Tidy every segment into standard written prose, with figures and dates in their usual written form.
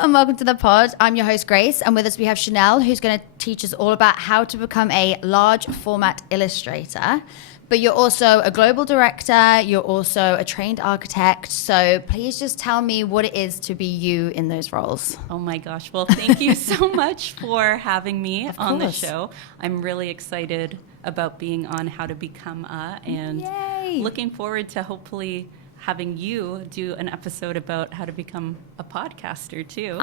and welcome to the pod. I'm your host, Grace, and with us we have Chanel, who's going to teach us all about how to become a large format illustrator. But you're also a global director, you're also a trained architect, so please just tell me what it is to be you in those roles. Oh my gosh, well, thank you so much for having me on the show. I'm really excited about being on How to Become A, and looking forward to hopefully having you do an episode about how to become a podcaster too.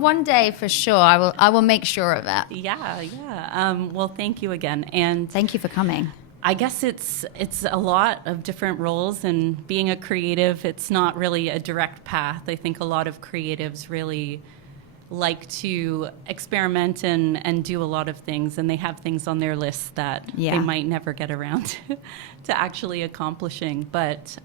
One day for sure. I will make sure of it. Yeah. Well, thank you again, and thank you for coming. I guess it's a lot of different roles, and being a creative, it's not really a direct path. I think a lot of creatives really like to experiment and do a lot of things, and they have things on their list that they might never get around to actually accomplishing. But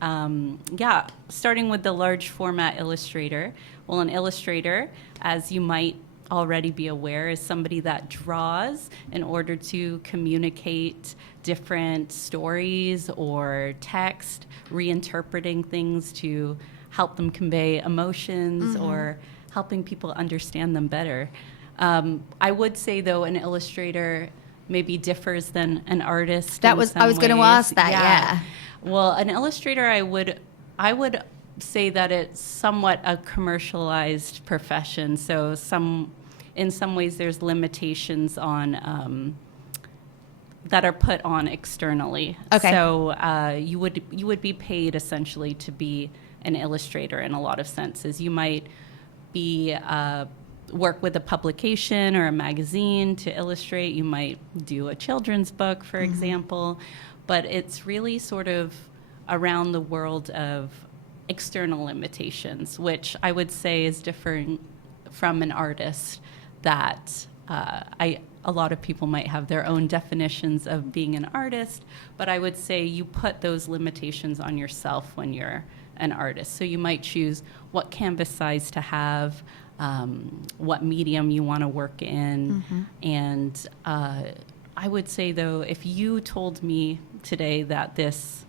starting with the large format Illustrator. Well, an illustrator, as you might already be aware, is somebody that draws in order to communicate different stories or text, reinterpreting things to help them convey emotions or helping people understand them better. I would say, though, an illustrator maybe differs than an artist. I was going to ask that. Yeah. Well, an illustrator, I would say that it's somewhat a commercialized profession. So in some ways, there's limitations on that are put on externally. Okay. So you would be paid essentially to be an illustrator in a lot of senses. You might be work with a publication or a magazine to illustrate. You might do a children's book, for example, but it's really sort of around the world of external limitations, which I would say is different from an artist. That a lot of people might have their own definitions of being an artist, but I would say you put those limitations on yourself when you're an artist. So you might choose what canvas size to have, what medium you want to work in. And I would say, though, if you told me today that this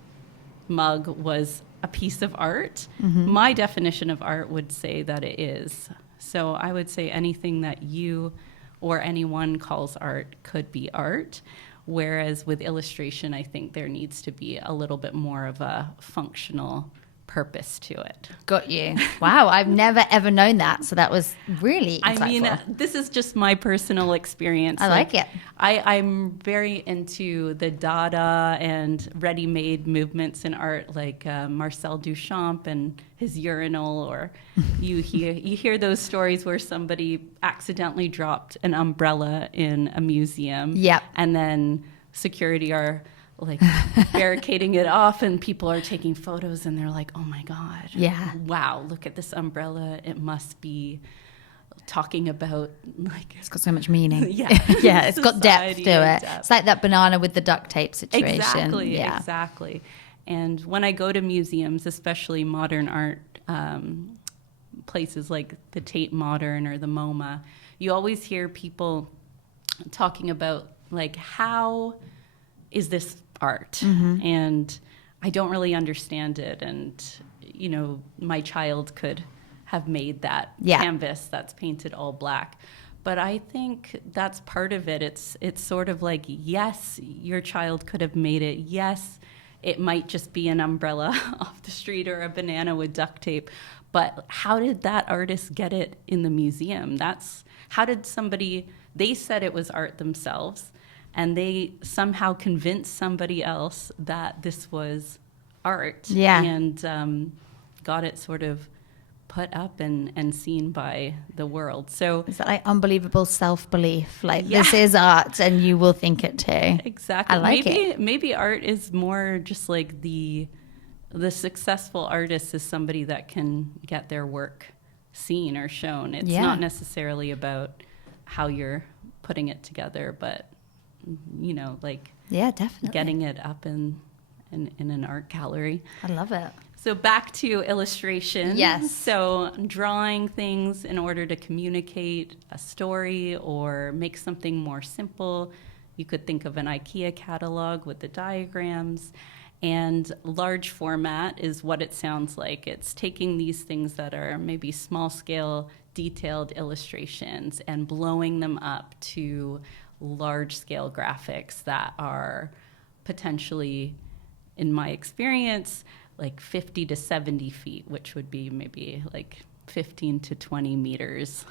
mug was a piece of art, my definition of art would say that it is. So I would say anything that you or anyone calls art could be art. Whereas with illustration, I think there needs to be a little bit more of a functional purpose to it. Got you. Wow, I've never ever known that. So that was really insightful. I mean, this is just my personal experience. I like it. I'm very into the Dada and ready-made movements in art, like Marcel Duchamp and his urinal, or you hear those stories where somebody accidentally dropped an umbrella in a museum. Yep. And then security are like barricading it off, and people are taking photos, and they're like, oh my God. Yeah. Wow, look at this umbrella. It must be talking about, like, it's got so much meaning. Yeah. Yeah, it's got depth to it. Depth. It's like that banana with the duct tape situation. Exactly. And when I go to museums, especially modern art places like the Tate Modern or the MoMA, you always hear people talking about, like, how is this art? And I don't really understand it. And, you know, my child could have made that canvas that's painted all black. But I think that's part of it. It's sort of like, yes, your child could have made it. Yes, it might just be an umbrella off the street or a banana with duct tape. But how did that artist get it in the museum? How did somebody, they said it was art themselves, and they somehow convinced somebody else that this was art. Yeah. And got it sort of put up and seen by the world. So is that like unbelievable self-belief? Like, this is art and you will think it too. Exactly. I like it. Maybe art is more just like the successful artist is somebody that can get their work seen or shown. It's not necessarily about how you're putting it together, but, you know, like, definitely getting it up in an art gallery. I love it. So back to illustration. Yes. So drawing things in order to communicate a story or make something more simple. You could think of an IKEA catalog with the diagrams. And large format is what it sounds like. It's taking these things that are maybe small scale, detailed illustrations and blowing them up to large scale graphics that are potentially, in my experience, like 50 to 70 feet, which would be maybe like 15 to 20 meters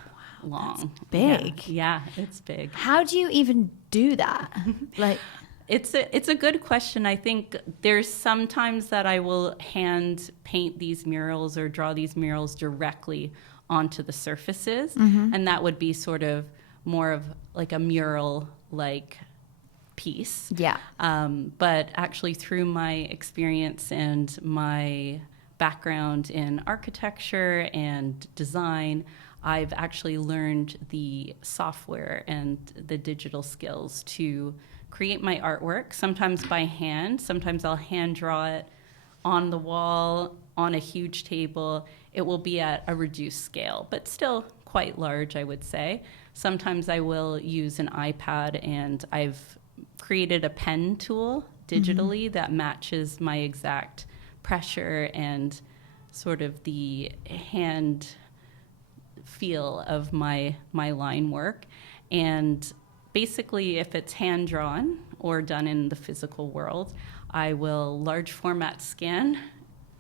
long. That's big. Yeah, it's big. How do you even do that? Like, it's a good question. I think there's sometimes that I will hand paint these murals or draw these murals directly onto the surfaces, and that would be sort of more of like a mural like piece. Yeah. But actually through my experience and my background in architecture and design, I've actually learned the software and the digital skills to create my artwork, sometimes by hand. Sometimes I'll hand draw it on the wall, on a huge table. It will be at a reduced scale, but still quite large, I would say. Sometimes I will use an iPad, and I've created a pen tool digitally that matches my exact pressure and sort of the hand feel of my line work. And basically, if it's hand drawn or done in the physical world, I will large format scan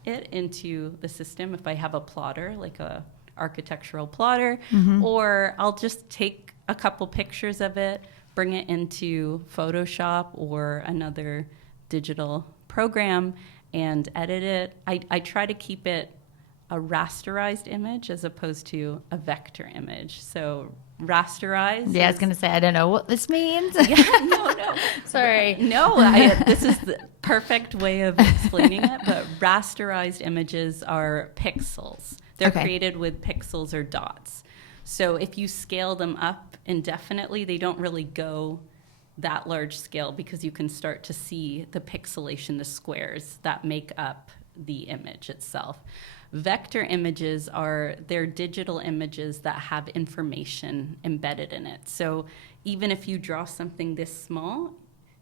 it into the system if I have a plotter, like a architectural plotter, or I'll just take a couple pictures of it, bring it into Photoshop or another digital program and edit it. I try to keep it a rasterized image as opposed to a vector image. So rasterized. yeah, I was going to say, I don't know what this means. No. Sorry. No, this is the perfect way of explaining it, but rasterized images are pixels. They're created with pixels or dots. So if you scale them up indefinitely, they don't really go that large scale because you can start to see the pixelation, the squares that make up the image itself. Vector images they're digital images that have information embedded in it. So even if you draw something this small,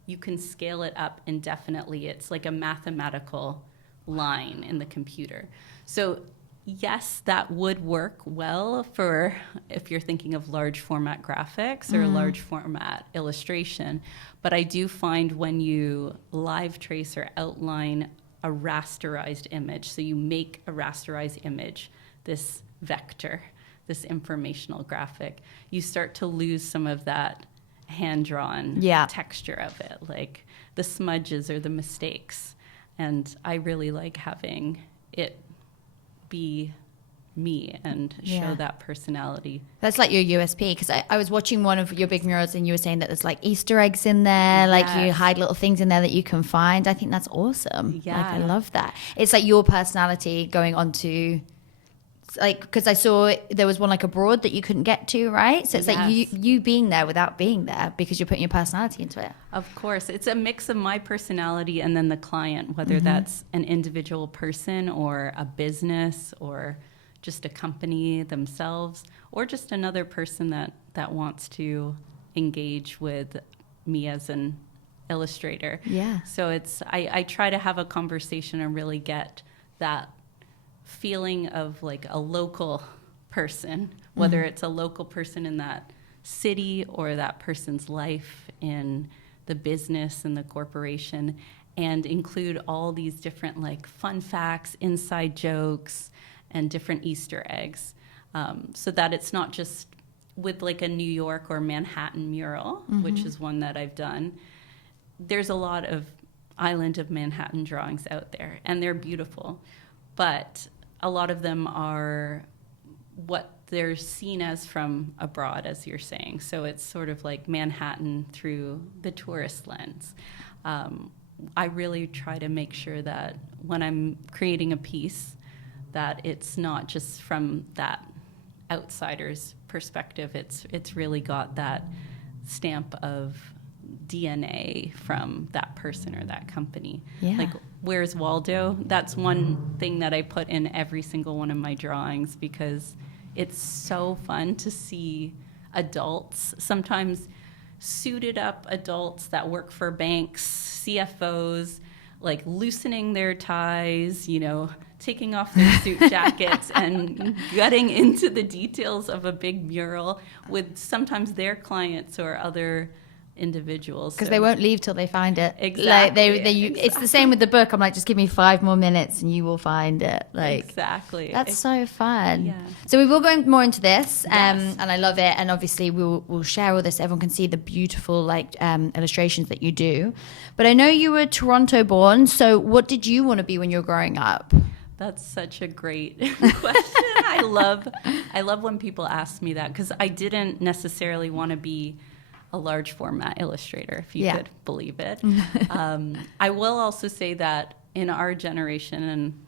you can scale it up indefinitely. It's like a mathematical line in the computer. So yes, that would work well for if you're thinking of large format graphics or large format illustration. But I do find when you live trace or outline a rasterized image, so you make a rasterized image, this vector, this informational graphic, you start to lose some of that hand-drawn texture of it, like the smudges or the mistakes. And I really like having it be me and show that personality. That's like your USP, because I was watching one of your big murals and you were saying that there's like Easter eggs in there, like you hide little things in there that you can find. I think that's awesome. Yeah. Like, I love that. It's like your personality going on to, like, because I saw there was one like abroad that you couldn't get to, right? So it's like you being there without being there because you're putting your personality into it. Of course. It's a mix of my personality and then the client, whether that's an individual person or a business or just a company themselves, or just another person that wants to engage with me as an illustrator. Yeah. So I try to have a conversation and really get that feeling of like a local person, whether it's a local person in that city or that person's life in the business and the corporation, and include all these different like fun facts, inside jokes, and different Easter eggs, so that it's not just with like a New York or Manhattan mural, which is one that I've done. There's a lot of island of Manhattan drawings out there, and they're beautiful, but a lot of them are what they're seen as from abroad, as you're saying. So it's sort of like Manhattan through the tourist lens. I really try to make sure that when I'm creating a piece, that it's not just from that outsider's perspective. It's really got that stamp of DNA from that person or that company. Yeah. Like, where's Waldo? That's one thing that I put in every single one of my drawings because it's so fun to see adults, sometimes suited up adults that work for banks, CFOs, like loosening their ties, taking off their suit jackets and getting into the details of a big mural with sometimes their clients or other individuals. Because they won't leave till they find it. Exactly. It's the same with the book. I'm like, just give me 5 more minutes and you will find it. Exactly. That's so fun. Yeah. So we will go more into this, Yes. and I love it. And obviously we'll share all this so everyone can see the beautiful illustrations that you do. But I know you were Toronto born. So what did you want to be when you were growing up? That's such a great question. I love when people ask me that, because I didn't necessarily want to be a large format illustrator, if you could believe it. I will also say that in our generation, and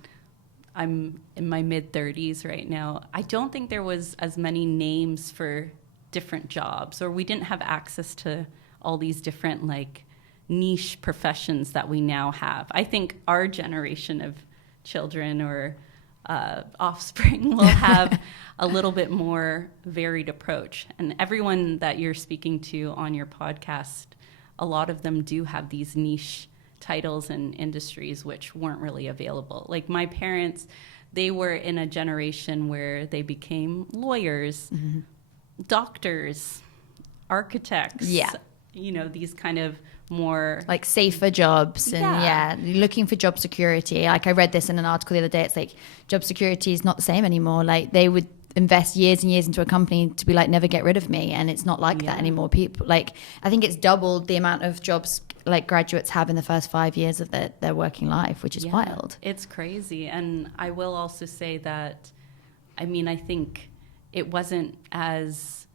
I'm in my mid-30s right now, I don't think there was as many names for different jobs, or we didn't have access to all these different niche professions that we now have. I think our generation of children or offspring will have a little bit more varied approach. And everyone that you're speaking to on your podcast, a lot of them do have these niche titles and industries which weren't really available. Like my parents, they were in a generation where they became lawyers, doctors, architects, these kind of more like safer jobs and looking for job security. Like I read this in an article the other day. It's like job security is not the same anymore. Like they would invest years and years into a company to be like, never get rid of me, and it's not like that anymore. People I think it's doubled the amount of jobs like graduates have in the first 5 years of their working life, which is wild. It's crazy. And I will also say that I think it wasn't as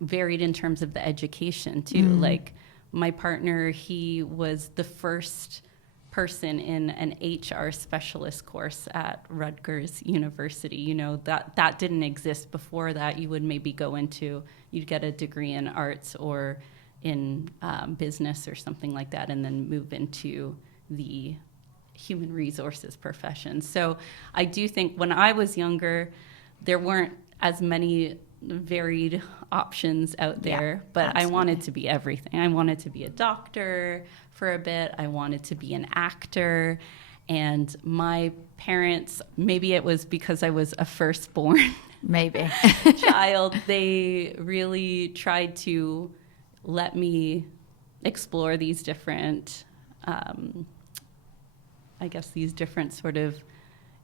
varied in terms of the education too. Like my partner, he was the first person in an HR specialist course at Rutgers University. That didn't exist before that. You would maybe you'd get a degree in arts or in business or something like that, and then move into the human resources profession. So I do think when I was younger, there weren't as many varied options out there, but absolutely. I wanted to be everything. I wanted to be a doctor for a bit. I wanted to be an actor. And my parents, maybe it was because I was a firstborn child, they really tried to let me explore these different, these different sort of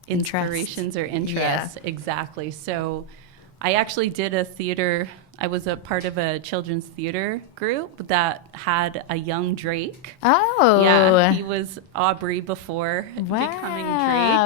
inspirations or interests. Yeah. Exactly. So I actually did I was a part of a children's theater group that had a young Drake. Oh. Yeah, he was Aubrey before becoming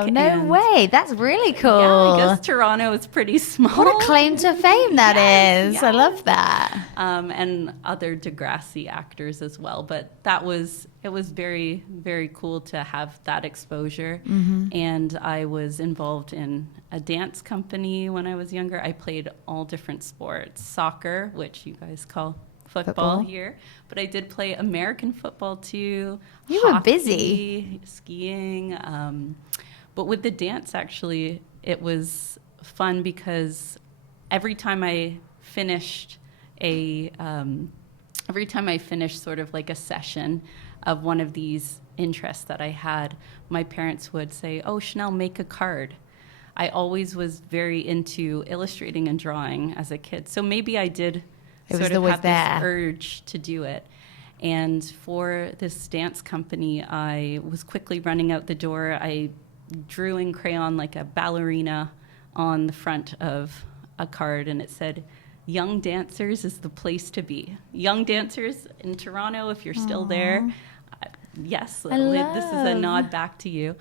Drake. No way. That's really cool. Yeah, I guess Toronto is pretty small. What a claim to fame that is. Yes. I love that. And other Degrassi actors as well. But it was very, very cool to have that exposure. And I was involved in a dance company when I was younger. I played all different sports, soccer, which you guys call football here, but I did play American football too. You hockey, were busy. Skiing. But with the dance, actually, it was fun because every time I finished sort of like a session of one of these interests that I had, my parents would say, "Oh, Chanel, make a card." I always was very into illustrating and drawing as a kid. So maybe I did sort of have this urge to do it. And for this dance company, I was quickly running out the door. I drew in crayon like a ballerina on the front of a card, and it said, "Young dancers is the place to be." Young dancers in Toronto, if you're still there. Yes, this is a nod back to you.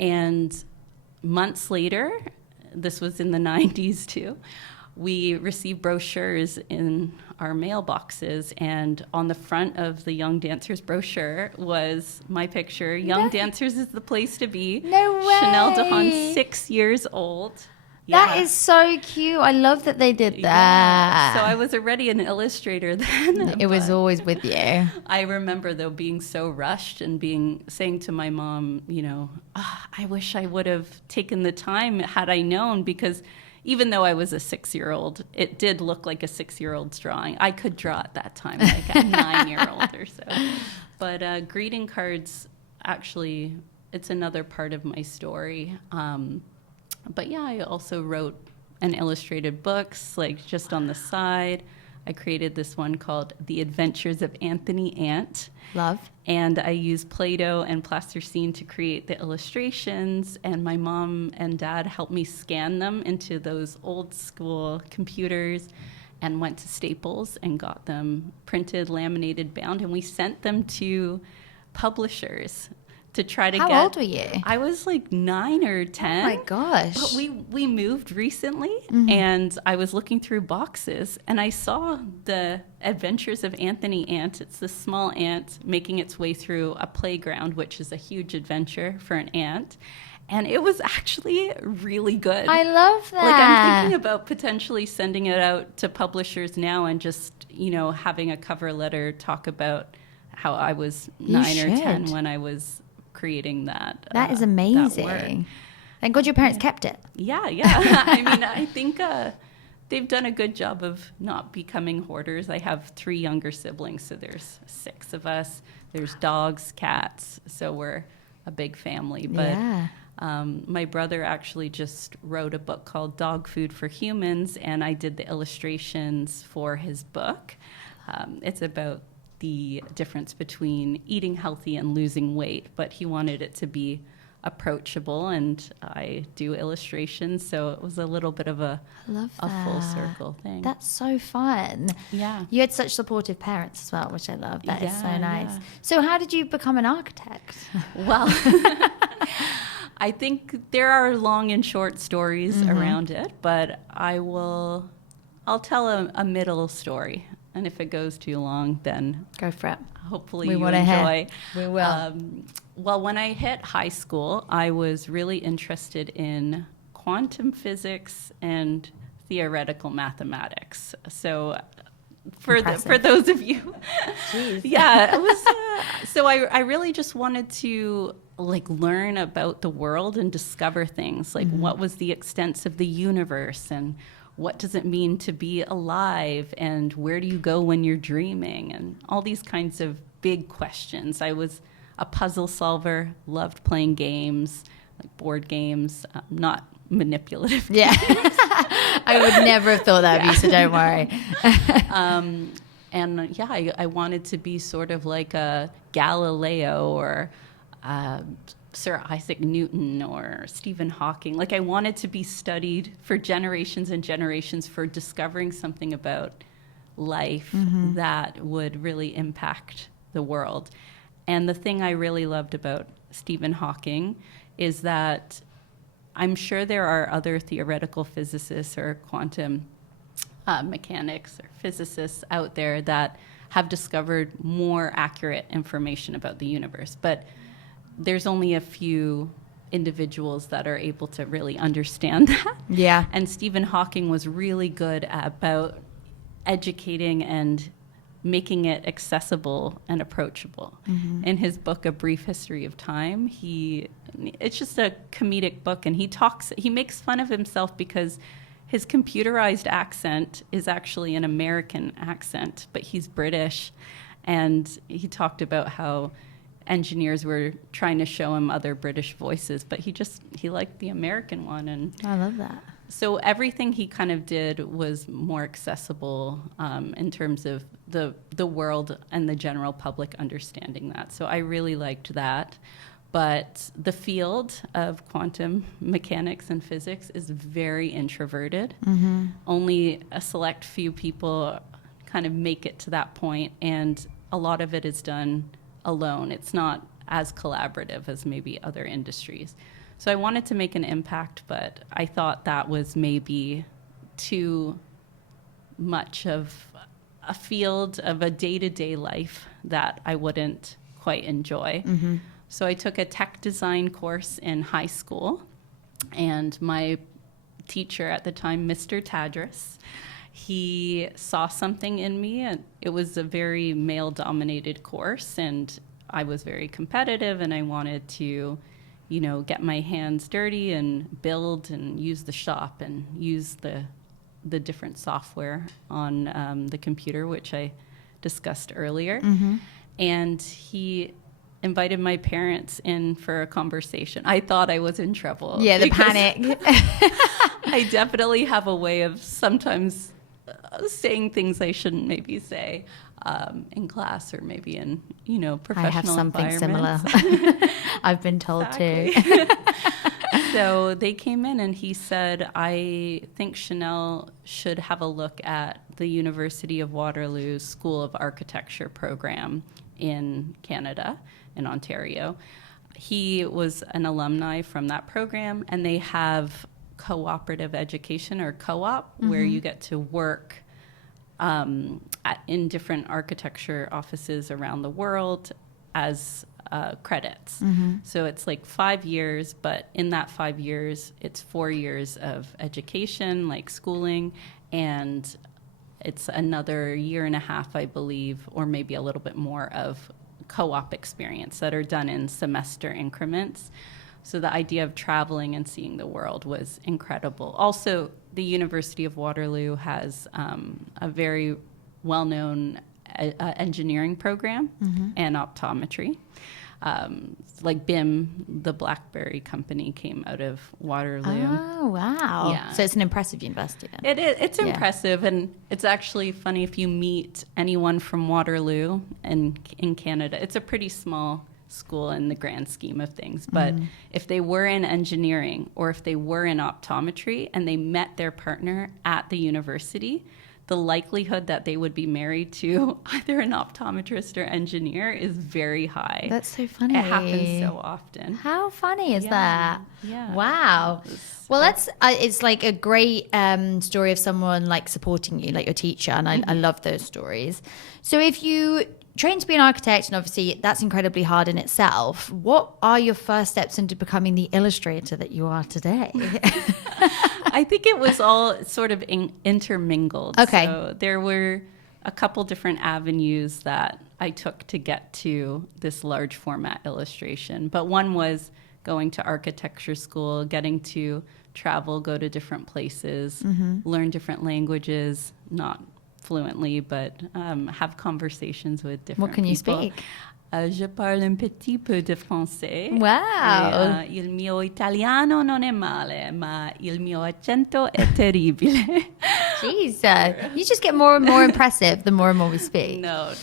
And months later, this was in the 90s too, we received brochures in our mailboxes, and on the front of the Young Dancers brochure was my picture. Young Dancers is the place to be. No way. Chanel Dehond, 6 years old. That is so cute. I love that they did that. Yeah. So I was already an illustrator then. It was always with you. I remember, though, being so rushed and saying to my mom, I wish I would have taken the time had I known, because even though I was a 6-year-old, it did look like a 6-year-old's drawing. I could draw at that time, like a 9-year-old or so. But greeting cards, actually, it's another part of my story. But yeah, I also wrote and illustrated books, like just on the side. I created this one called The Adventures of Anthony Ant. Love. And I used Play-Doh and plasticine to create the illustrations. And my mom and dad helped me scan them into those old school computers and went to Staples and got them printed, laminated, bound. And we sent them to publishers to try to get... How old were you? I was like 9 or 10. Oh my gosh. But we moved recently, and I was looking through boxes, and I saw The Adventures of Anthony Ant. It's this small ant making its way through a playground, which is a huge adventure for an ant. And it was actually really good. I love that. Like, I'm thinking about potentially sending it out to publishers now and just, having a cover letter talk about how I was 9 or 10 when I was creating that. That is that amazing. word. Thank God your parents kept it. Yeah. I mean, I think they've done a good job of not becoming hoarders. I have 3 younger siblings, so there's 6 of us. There's dogs, cats, so we're a big family. But my brother actually just wrote a book called Dog Food for Humans, and I did the illustrations for his book. It's about the difference between eating healthy and losing weight, but he wanted it to be approachable, and I do illustrations, so it was a little bit of a full circle thing. That's so fun. Yeah. You had such supportive parents as well, which I love. That is so nice. Yeah. So how did you become an architect? Well, I think there are long and short stories around it, but I'll tell a middle story. And if it goes too long, then Go for it. hopefully We you wanna enjoy. hear. We will. Well, when I hit high school, I was really interested in quantum physics and theoretical mathematics. So for those of you, yeah, it was. So I really just wanted to learn about the world and discover things, like what was the extents of the universe, and what does it mean to be alive, and where do you go when you're dreaming, and all these kinds of big questions. I was a puzzle solver, loved playing games, like board games, not manipulative. Yeah. I would never have thought that of you, so don't worry. And yeah, I wanted to be sort of like a Galileo or Sir Isaac Newton or Stephen Hawking. Like, I wanted to be studied for generations and generations for discovering something about life that would really impact the world. And the thing I really loved about Stephen Hawking is that I'm sure there are other theoretical physicists or quantum mechanics or physicists out there that have discovered more accurate information about the universe. But there's only a few individuals that are able to really understand that. Yeah. And Stephen Hawking was really good about educating and making it accessible and approachable. In his book, A Brief History of Time, it's just a comedic book, and he makes fun of himself because his computerized accent is actually an American accent, but he's British. And he talked about how engineers were trying to show him other British voices, but he liked the American one. And I love that. so everything he kind of did was more accessible in terms of the world and the general public understanding that. So I really liked that. But the field of quantum mechanics and physics is very introverted. Only a select few people kind of make it to that point, and a lot of it is done alone. It's not as collaborative as maybe other industries. So I wanted to make an impact, but I thought that was maybe too much of a field of a day-to-day life that I wouldn't quite enjoy. So I took a tech design course in high school, and my teacher at the time, Mr. Tadris, he saw something in me, and it was a very male-dominated course, and I was very competitive, and I wanted to, get my hands dirty and build and use the shop and use the different software on the computer, which I discussed earlier. And he invited my parents in for a conversation. I thought I was in trouble. Yeah, the panic. I definitely have a way of sometimes saying things I shouldn't maybe say in class or maybe in, professional I have something similar. I've been told too. So they came in and he said, I think Chanel should have a look at the University of Waterloo's School of Architecture program in Canada, in Ontario. He was an alumni from that program, and they have cooperative education, or co-op, where you get to work in different architecture offices around the world as credits. So it's like 5 years, but in that 5 years, it's 4 years of education, like schooling, and it's another year and a half, I believe, or maybe a little bit more of co-op experience that are done in semester increments. So the idea of traveling and seeing the world was incredible. Also, the University of Waterloo has a very well-known engineering program and optometry. Like BIM, the BlackBerry company, came out of Waterloo. Oh, wow. Yeah. So it's an impressive university then. It's impressive, and it's actually funny if you meet anyone from Waterloo and in Canada. It's a pretty small school in the grand scheme of things, but if they were in engineering or if they were in optometry and they met their partner at the university, the likelihood that they would be married to either an optometrist or engineer is very high. That's so funny. It happens so often. How funny is that? Yeah. Wow. Well, that's it's like a great story of someone like supporting you, like your teacher, and I love those stories. So if you train to be an architect, and obviously that's incredibly hard in itself, what are your first steps into becoming the illustrator that you are today? I think it was all sort of intermingled. Okay. So there were a couple different avenues that I took to get to this large format illustration. But one was going to architecture school, getting to travel, go to different places, learn different languages, not fluently, but have conversations with different people. What can you speak? Je parle un petit peu de français. Wow. Il mio italiano non è male, ma il mio accento è terribile. Jeez, you just get more and more impressive the more and more we speak. No.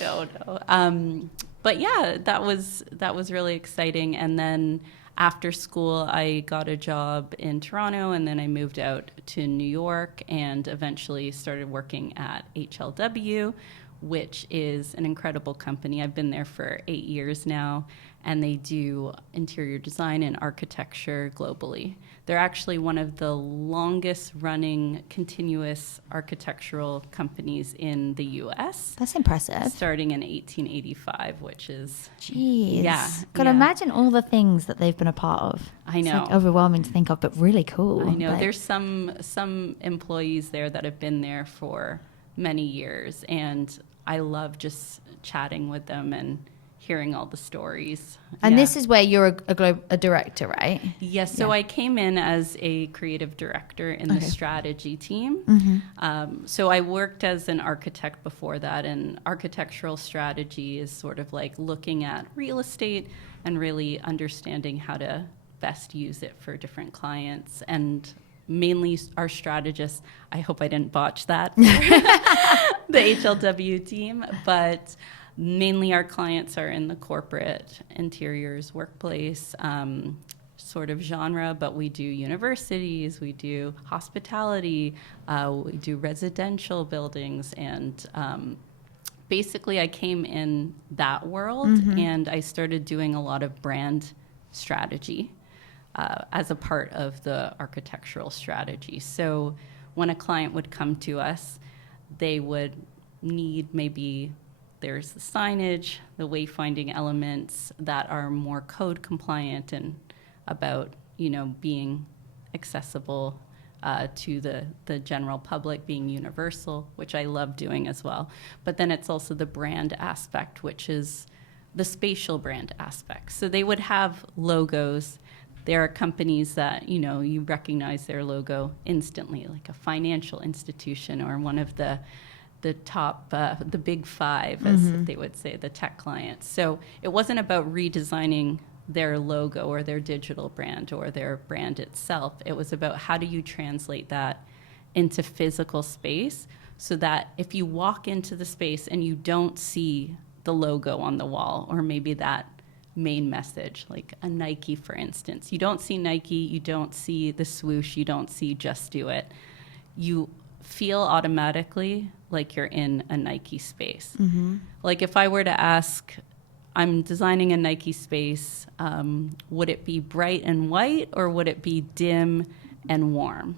But yeah, that was really exciting. And then after school, I got a job in Toronto, and then I moved out to New York and eventually started working at HLW, which is an incredible company. I've been there for 8 years now, and they do interior design and architecture globally. They're actually one of the longest running continuous architectural companies in the US. That's impressive. Starting in 1885, which is... Jeez. Yeah. God, imagine all the things that they've been a part of. I know. It's like overwhelming to think of, but really cool. I know. Like, There's some employees there that have been there for many years, and I love just chatting with them and hearing all the stories. And this is where you're a director, right? Yes. So I came in as a creative director in the strategy team. So I worked as an architect before that, and architectural strategy is sort of like looking at real estate and really understanding how to best use it for different clients. And mainly our strategists, I hope I didn't botch that, the HLW team, but mainly our clients are in the corporate interiors, workplace sort of genre, but we do universities, we do hospitality, we do residential buildings, and basically I came in that world and I started doing a lot of brand strategy as a part of the architectural strategy. So when a client would come to us, they would need maybe there's the signage, the wayfinding elements that are more code compliant and about, being accessible to the general public, being universal, which I love doing as well. But then it's also the brand aspect, which is the spatial brand aspect. So they would have logos. There are companies that, you recognize their logo instantly, like a financial institution or one of the the top, the big five, as they would say, the tech clients. So it wasn't about redesigning their logo or their digital brand or their brand itself. It was about how do you translate that into physical space so that if you walk into the space and you don't see the logo on the wall or maybe that main message, like a Nike, for instance, you don't see Nike, you don't see the swoosh, you don't see Just Do It. You feel automatically like you're in a Nike space. Like if I were to ask, I'm designing a Nike space, would it be bright and white or would it be dim and warm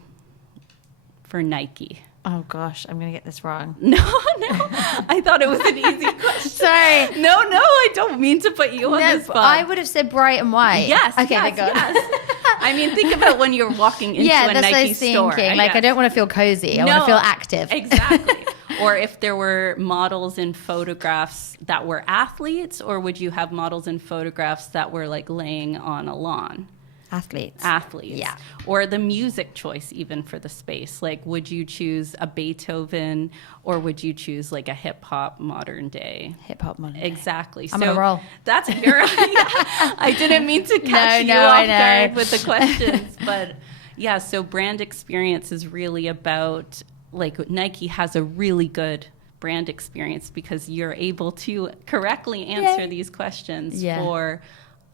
for Nike? Oh gosh, I'm going to get this wrong. No, I thought it was an easy question. Sorry. No, I don't mean to put you on the spot. I would have said bright and white. Yes, okay, yes. I mean, think about when you're walking into a that's Nike what I was store. thinking. Like, I don't want to feel cozy. I want to feel active. Exactly. Or if there were models in photographs that were athletes, or would you have models in photographs that were like laying on a lawn? Athletes. Yeah. Or the music choice even for the space. Like, would you choose a Beethoven or would you choose like a hip hop modern day? Hip hop modern day. Exactly. I'm on a roll. That's your I didn't mean to catch you off guard with the questions. But yeah, so brand experience is really about, like, Nike has a really good brand experience because you're able to correctly answer these questions for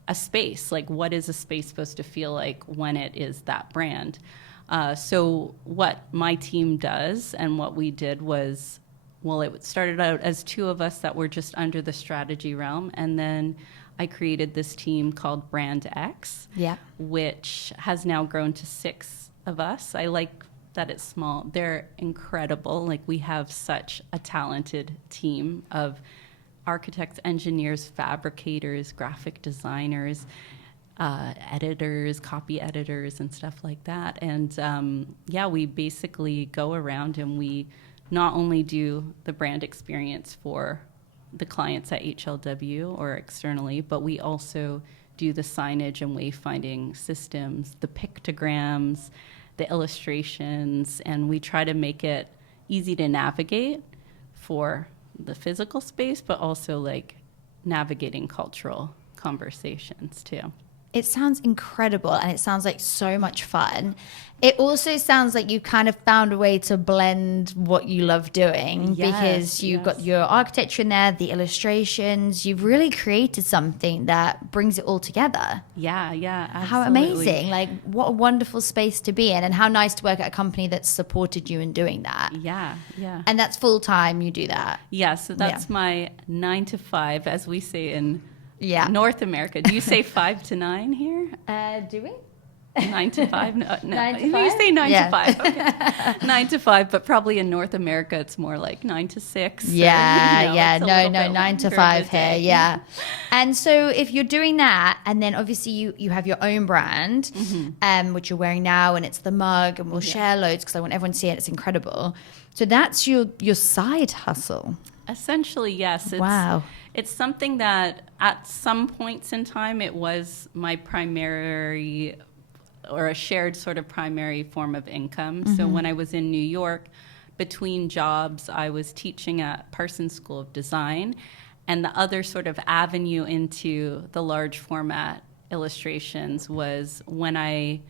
a space. Like, what is a space supposed to feel like when it is that brand? So what my team does and what we did was, well, it started out as two of us that were just under the strategy realm. And then I created this team called Brand X, which has now grown to 6 of us. I like that it's small. They're incredible. Like, we have such a talented team of architects, engineers, fabricators, graphic designers, editors, copy editors, and stuff like that. And we basically go around and we not only do the brand experience for the clients at HLW or externally, but we also do the signage and wayfinding systems, the pictograms, the illustrations, and we try to make it easy to navigate for the physical space, but also like navigating cultural conversations too. It sounds incredible and it sounds like so much fun. It also sounds like you kind of found a way to blend what you love doing because you've got your architecture in there, the illustrations. You've really created something that brings it all together. Yeah, absolutely. How amazing. Like, what a wonderful space to be in, and how nice to work at a company that supported you in doing that. Yeah. And that's full time, you do that. Yeah, so that's my 9 to 5, as we say in North America. Do you say 5 to 9 here? Do we? 9 to 5? No. 9 to 5? You say 9 to 5. Okay. 9 to 5, but probably in North America it's more like 9 to 6. Yeah. No, 9 to 5 here. Yeah. And so if you're doing that, and then obviously you have your own brand, which you're wearing now, and it's the mug, and we'll share loads because I want everyone to see it. It's incredible. So that's your side hustle. Essentially, yes. Wow. It's something that at some points in time it was my primary or a shared sort of primary form of income. So when I was in New York, between jobs, I was teaching at Parsons School of Design, and the other sort of avenue into the large format illustrations was when I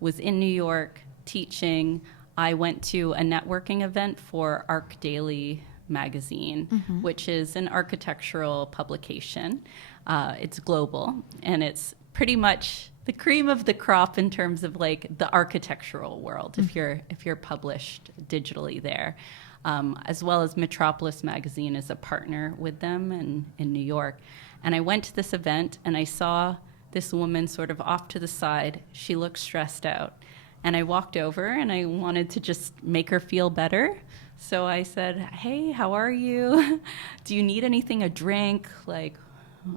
was in New York teaching, I went to a networking event for ArchDaily magazine, which is an architectural publication. It's global, and it's pretty much the cream of the crop in terms of like the architectural world, if you're published digitally there. As well as Metropolis magazine is a partner with them in New York. And I went to this event and I saw this woman sort of off to the side. She looked stressed out. And I walked over and I wanted to just make her feel better. So I said, "Hey, how are you? Do you need anything, a drink? Like,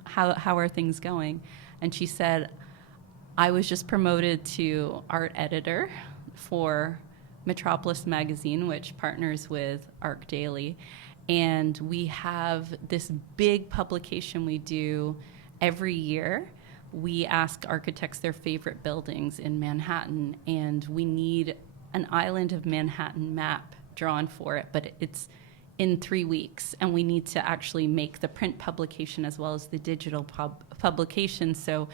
how are things going?" And she said, "I was just promoted to art editor for Metropolis magazine, which partners with ArchDaily. And we have this big publication we do every year. We ask architects their favorite buildings in Manhattan, and we need an island of Manhattan map drawn for it, but it's in 3 weeks, and we need to actually make the print publication as well as the digital publication. So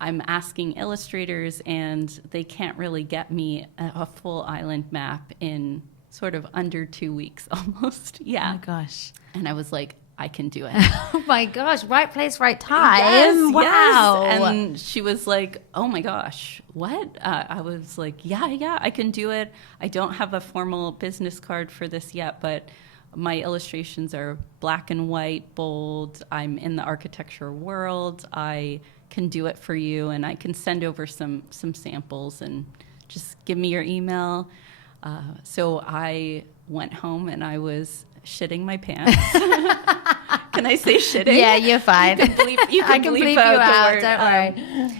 I'm asking illustrators, and they can't really get me a full island map in sort of under 2 weeks almost. Yeah. Oh my gosh. And I was like, I can do it. Oh my gosh. Right place, right time. Yes, Wow. yes. And she was like, oh my gosh, what? I was like, yeah, I can do it. I don't have a formal business card for this yet, but my illustrations are black and white, bold. I'm in the architecture world. I can do it for you, and I can send over some samples, and just give me your email. So I went home and I was shitting my pants. Can I say shitting? Yeah, you're fine. You can bleep out the word. Don't worry.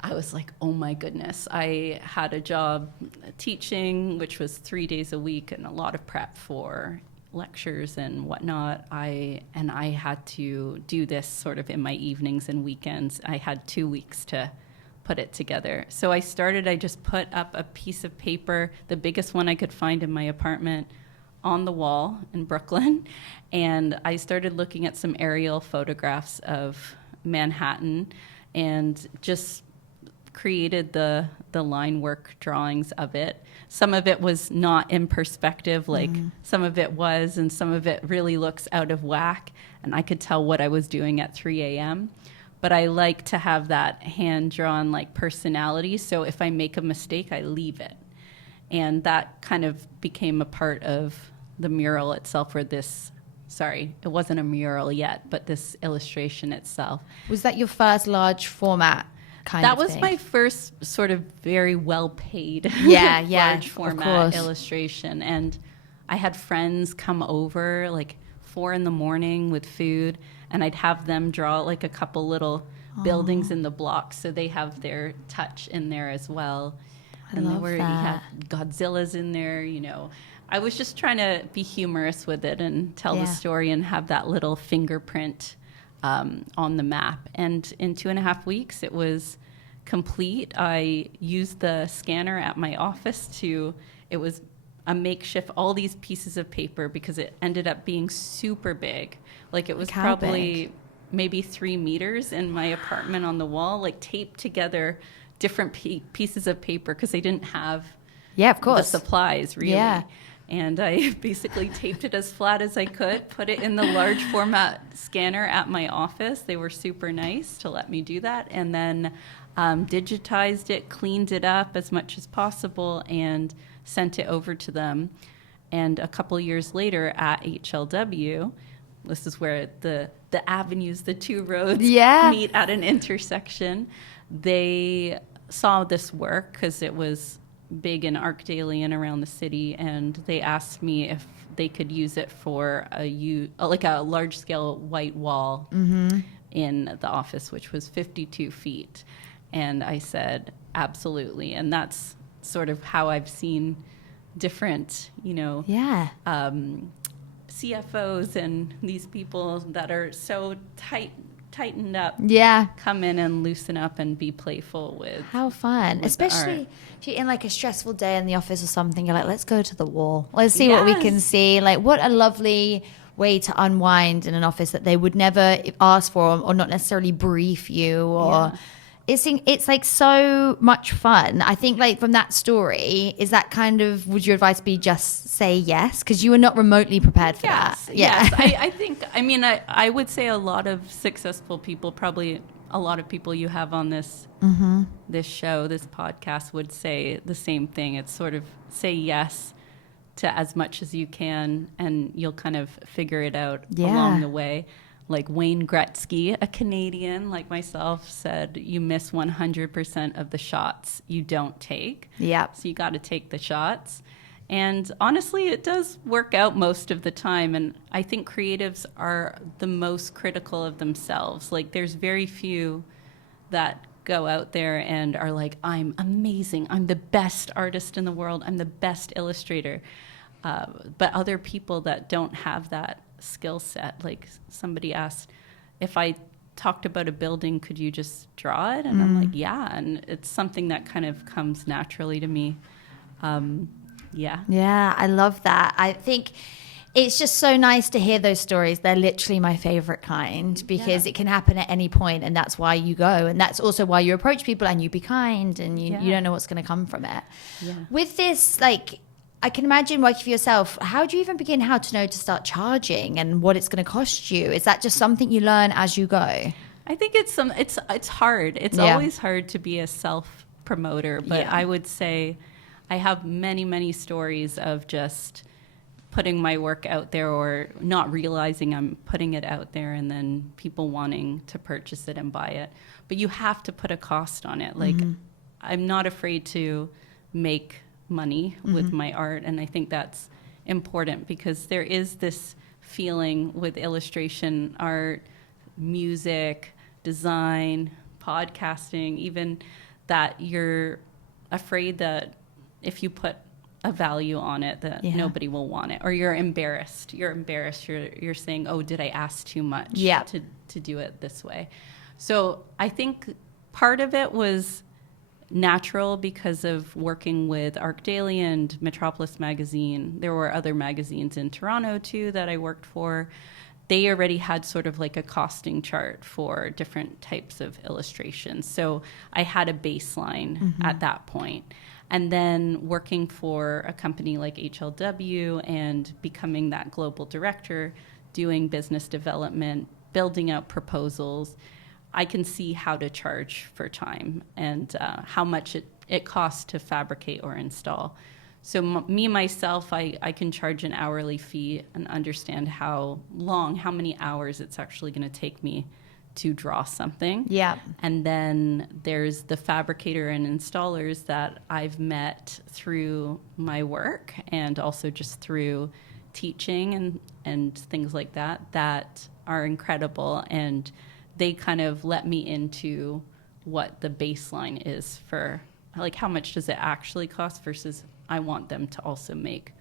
I was like, oh my goodness. I had a job teaching, which was 3 days a week, and a lot of prep for lectures and whatnot. I had to do this sort of in my evenings and weekends. I had 2 weeks to put it together. So I just put up a piece of paper, the biggest one I could find in my apartment, on the wall in Brooklyn. And I started looking at some aerial photographs of Manhattan and just created the line work drawings of it. Some of it was not in perspective, like some of it was, and some of it really looks out of whack. And I could tell what I was doing at 3 a.m. But I like to have that hand-drawn like personality. So if I make a mistake, I leave it. And that kind of became a part of the mural itself, or it wasn't a mural yet, but this illustration itself. Was that your first large format kind of That was thing? my first sort of very well-paid large format illustration. And I had friends come over like 4 a.m. with food, and I'd have them draw like a couple little buildings in the blocks, so they have their touch in there as well. I love that. You had Godzilla's in there, you know. I was just trying to be humorous with it and tell the story and have that little fingerprint on the map. And in 2.5 weeks, it was complete. I used the scanner at my office it was a makeshift, all these pieces of paper, because it ended up being super big. Like it was probably maybe 3 meters in my apartment on the wall, like taped together different pieces of paper, because they didn't have of course. the supplies really. Yeah. And I basically taped it as flat as I could, put it in the large format scanner at my office. They were super nice to let me do that. And then digitized it, cleaned it up as much as possible, and sent it over to them. And a couple years later at HLW, this is where the avenues, the 2 roads meet at an intersection. They saw this work because it was big in ArchDaily and around the city, and they asked me if they could use it for a large-scale white wall in the office, which was 52 feet. And I said, absolutely. And that's sort of how I've seen different, CFOs and these people that are so tightened up come in and loosen up and be playful with how fun, especially if you're in like a stressful day in the office or something. You're like, let's go to the wall, let's see what we can see. Like, what a lovely way to unwind in an office that they would never ask for, or not necessarily brief you, or it's like so much fun. I think like from that story, is that kind of, would your advice be just say yes? Because you were not remotely prepared for that. Yes. I would say a lot of successful people, probably a lot of people you have on this this show, this podcast, would say the same thing. It's sort of say yes to as much as you can, and you'll kind of figure it out along the way. Like Wayne Gretzky, a Canadian like myself, said, you miss 100% of the shots you don't take. Yep. So you got to take the shots. And honestly, it does work out most of the time. And I think creatives are the most critical of themselves. Like, there's very few that go out there and are like, I'm amazing. I'm the best artist in the world. I'm the best illustrator. But other people that don't have that skill set, like somebody asked, if I talked about a building, could you just draw it? And I'm like, yeah. And it's something that kind of comes naturally to me. Yeah, I love that. I think It's just so nice to hear those stories. They're literally my favorite kind because it can happen at any point, and that's why you go. And that's also why you approach people and you be kind, and you don't know what's going to come from it. Yeah. With this, like, I can imagine working for yourself. How do you even begin how to know to start charging and what it's going to cost you? Is that just something you learn as you go? I think it's hard. It's always hard to be a self promoter, but I would say I have many, many stories of just putting my work out there or not realizing I'm putting it out there and then people wanting to purchase it and buy it. But you have to put a cost on it. Like, I'm not afraid to make money with my art, and I think that's important because there is this feeling with illustration, art, music, design, podcasting, even that you're afraid that if you put a value on it that nobody will want it, or you're embarrassed. You're saying, oh, did I ask too much to do it this way? So I think part of it was natural because of working with ArchDaily and Metropolis magazine. There were other magazines in Toronto too that I worked for. They already had sort of like a costing chart for different types of illustrations. So I had a baseline at that point. And then working for a company like HLW and becoming that global director, doing business development, building out proposals, I can see how to charge for time and how much it costs to fabricate or install. So myself, I can charge an hourly fee and understand how many hours it's actually going to take me to draw something. Yeah. And then there's the fabricator and installers that I've met through my work and also just through teaching and things like that are incredible. And they kind of let me into what the baseline is for, like, how much does it actually cost versus I want them to also make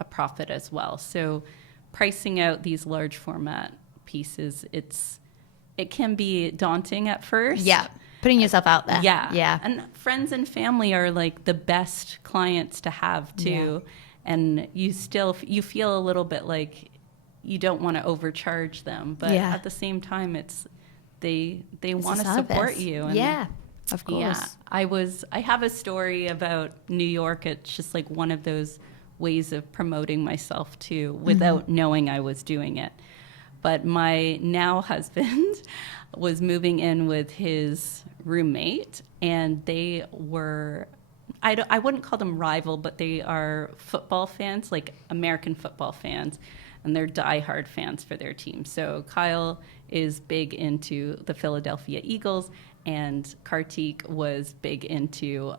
a profit as well. So pricing out these large format pieces, it can be daunting at first. Yeah. Putting yourself out there. Yeah. Yeah. And friends and family are like the best clients to have too. Yeah. And you feel a little bit like you don't want to overcharge them, but at the same time they want to support you. And of course. Yeah. I have a story about New York. It's just like one of those ways of promoting myself too without knowing I was doing it. But my now husband was moving in with his roommate, and they were, I wouldn't call them rival, but they are football fans, like American football fans, and they're diehard fans for their team. So Kyle is big into the Philadelphia Eagles, and Kartik is big into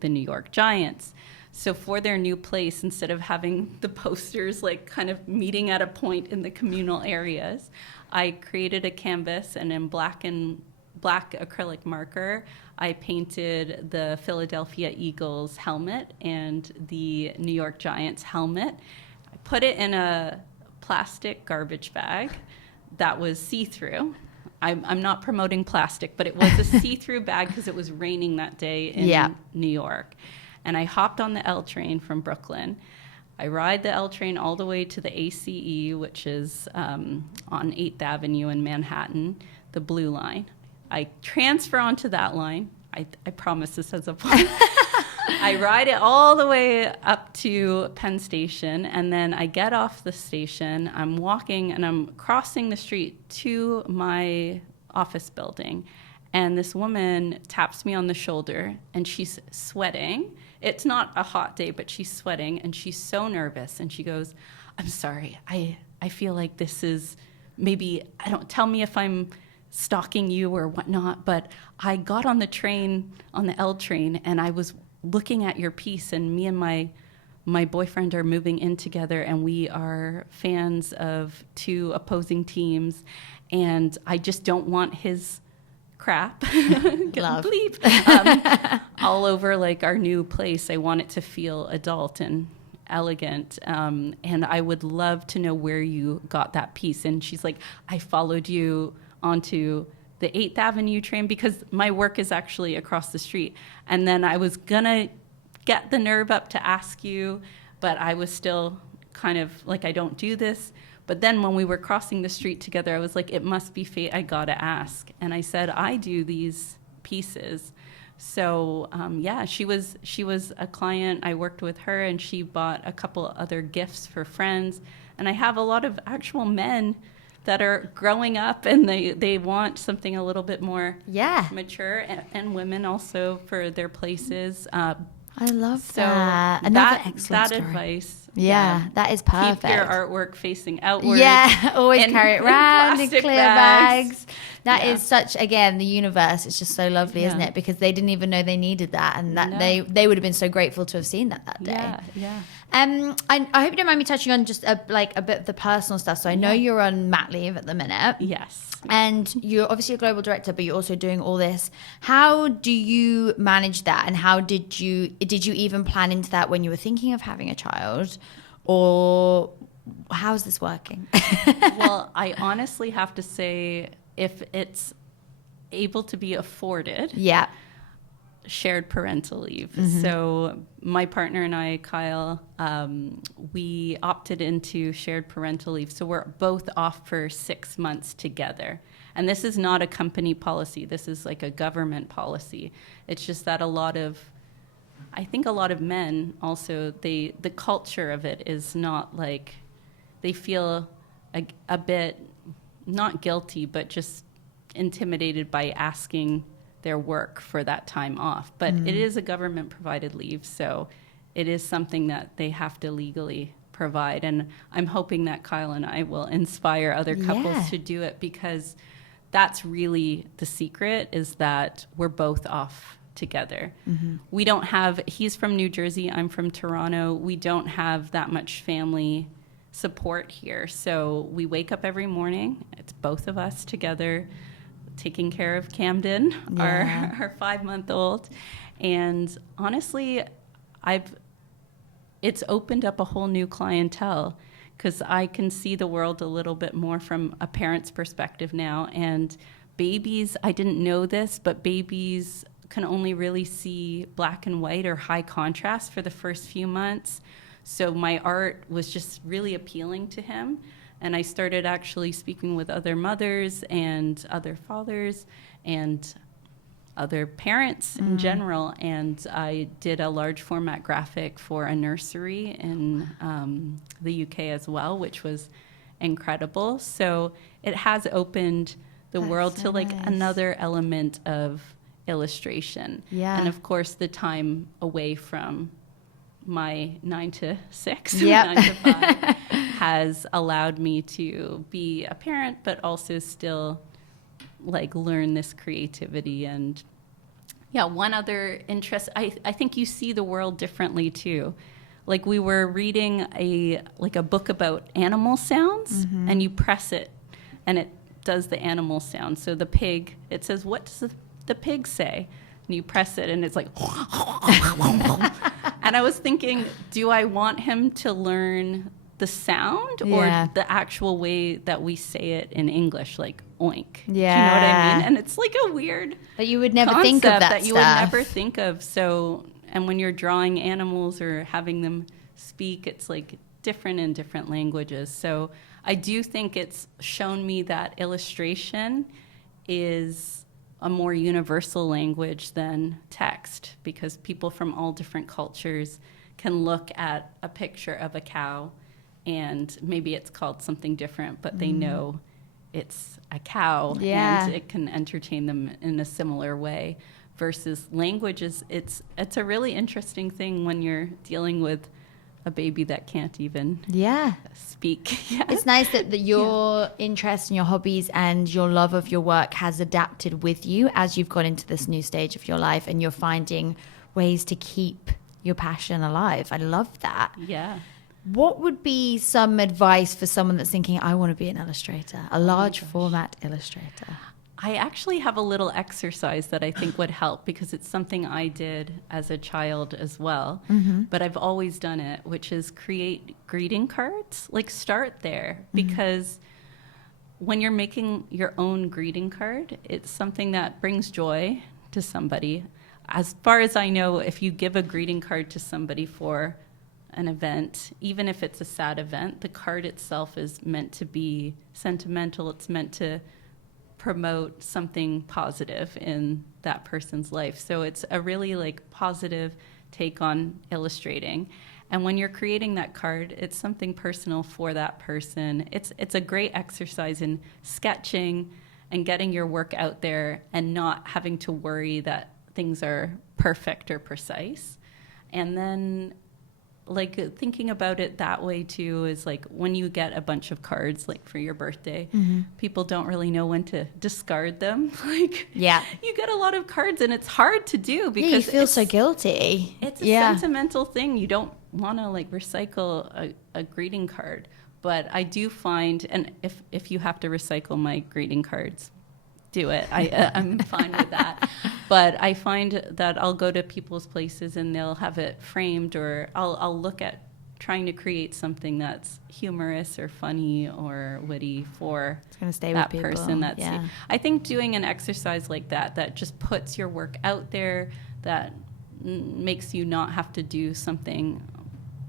the New York Giants. So for their new place, instead of having the posters like kind of meeting at a point in the communal areas, I created a canvas, and in black acrylic marker, I painted the Philadelphia Eagles helmet and the New York Giants helmet. I put it in a plastic garbage bag that was see-through. I'm not promoting plastic, but it was a see-through bag because it was raining that day in New York. And I hopped on the L train from Brooklyn. I ride the L train all the way to the ACE, which is on 8th Avenue in Manhattan, the blue line. I transfer onto that line. I promise this has a point. I ride it all the way up to Penn Station, and then I get off the station. I'm walking, and I'm crossing the street to my office building. And this woman taps me on the shoulder, and she's sweating. It's not a hot day, but she's sweating, and she's so nervous. And she goes, I'm sorry. I feel like this is maybe, tell me if I'm stalking you or whatnot, but I got on the train, on the L train, and I was looking at your piece, and me and my boyfriend are moving in together, and we are fans of two opposing teams, and I just don't want his crap bleep all over like our new place. I want it to feel adult and elegant, and I would love to know where you got that piece. And she's like, I followed you onto the 8th Avenue train because my work is actually across the street, and then I was gonna get the nerve up to ask you, but I was still kind of like, I don't do this. But then when we were crossing the street together, I was like, it must be fate. I got to ask. And I said, I do these pieces. So she was a client. I worked with her, and she bought a couple other gifts for friends. And I have a lot of actual men that are growing up, and they want something a little bit more mature, and women also for their places. I love that. Another excellent story. Advice. Yeah, that is perfect. Keep your artwork facing outward. Yeah, always carry it around in clear bags. That Yeah. is such, again, the universe is just so lovely, isn't it? Because they didn't even know they needed that, and that they would have been so grateful to have seen that day. Yeah. I hope you don't mind me touching on just a bit of the personal stuff. So I know you're on mat leave at the minute. Yes. And you're obviously a global director, but you're also doing all this. How do you manage that? And how did you even plan into that when you were thinking of having a child? Or how's this working? Well, I honestly have to say, if it's able to be afforded, shared parental leave. Mm-hmm. So my partner and I, Kyle, we opted into shared parental leave. So we're both off for 6 months together. And this is not a company policy. This is like a government policy. It's just that I think a lot of men also, the culture of it is not like, they feel a bit, not guilty, but just intimidated by asking their work for that time off. But it is a government provided leave, so it is something that they have to legally provide. And I'm hoping that Kyle and I will inspire other couples to do it, because that's really the secret, is that we're both off together. Mm-hmm. We don't have, he's from New Jersey, I'm from Toronto. We don't have that much family support here. So we wake up every morning, it's both of us together, taking care of Camden, our 5-month-old. And honestly, it's opened up a whole new clientele, because I can see the world a little bit more from a parent's perspective now. And babies, I didn't know this, but babies can only really see black and white or high contrast for the first few months. So my art was just really appealing to him. And I started actually speaking with other mothers and other fathers and other parents in general. And I did a large format graphic for a nursery in the UK as well, which was incredible. So it has opened the world to like another element of illustration. Yeah. And of course, the time away from my 9 to 6, 9 to 5 has allowed me to be a parent, but also still like learn this creativity. And one other interest, I think you see the world differently too. Like we were reading a book about animal sounds, and you press it and it does the animal sound. So the pig, it says, what does the pig say? And you press it and it's like, and I was thinking, do I want him to learn the sound or the actual way that we say it in English, like oink? Yeah. Do you know what I mean? And it's like a weird But you would never think of that you would never think of. So, and when you're drawing animals or having them speak, it's like different in different languages. So I do think it's shown me that illustration is a more universal language than text, because people from all different cultures can look at a picture of a cow and maybe it's called something different, but they know it's a cow and it can entertain them in a similar way. Versus languages, it's a really interesting thing when you're dealing with a baby that can't even speak. It's nice that your interest and your hobbies and your love of your work has adapted with you as you've gone into this new stage of your life, and you're finding ways to keep your passion alive. I love that. Yeah. What would be some advice for someone that's thinking, I want to be an illustrator, a large format illustrator? I actually have a little exercise that I think would help, because it's something I did as a child as well, but I've always done it, which is create greeting cards. Like start there, because when you're making your own greeting card, it's something that brings joy to somebody. As far as I know, if you give a greeting card to somebody for an event, even if it's a sad event, the card itself is meant to be sentimental. It's meant to promote something positive in that person's life. So it's a really like positive take on illustrating. And when you're creating that card, it's something personal for that person. It's a great exercise in sketching and getting your work out there and not having to worry that things are perfect or precise. And then like thinking about it that way too is like when you get a bunch of cards like for your birthday, people don't really know when to discard them. Like you get a lot of cards and it's hard to do because you feel so guilty. It's a sentimental thing. You don't want to like recycle a greeting card. But I do find, and if you have to recycle my greeting cards, do it. I'm fine with that. But I find that I'll go to people's places and they'll have it framed, or I'll look at trying to create something that's humorous or funny or witty for that person. I think doing an exercise like that just puts your work out there, that makes you not have to do something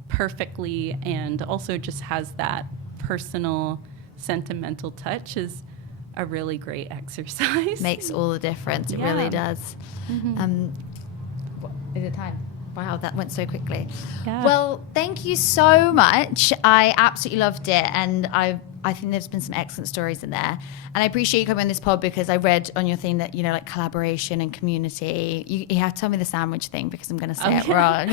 perfectly, and also just has that personal, sentimental touch is a really great exercise. Makes all the difference. It really does. Is it time? Wow, that went so quickly. Yeah. Well, thank you so much. I absolutely loved it, and I think there's been some excellent stories in there. And I appreciate you coming on this pod because I read on your thing that, you know, like collaboration and community. You have to tell me the sandwich thing because I'm going to say it wrong.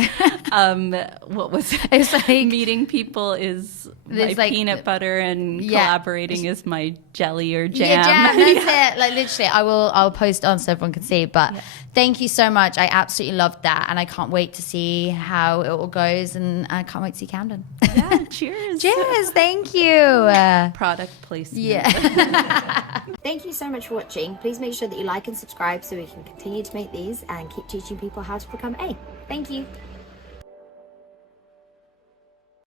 What was it? It's like meeting people is my peanut butter, and collaborating is my jelly or jam. Yeah, jam, that's it. Like literally, I'll post it on so everyone can see. But thank you so much. I absolutely loved that, and I can't wait to see how it all goes, and I can't wait to see Camden. Yeah, cheers. Cheers, thank you. Product placement. Yeah. Thank you so much for watching. Please make sure that you like and subscribe so we can continue to make these and keep teaching people how to become A. Thank you.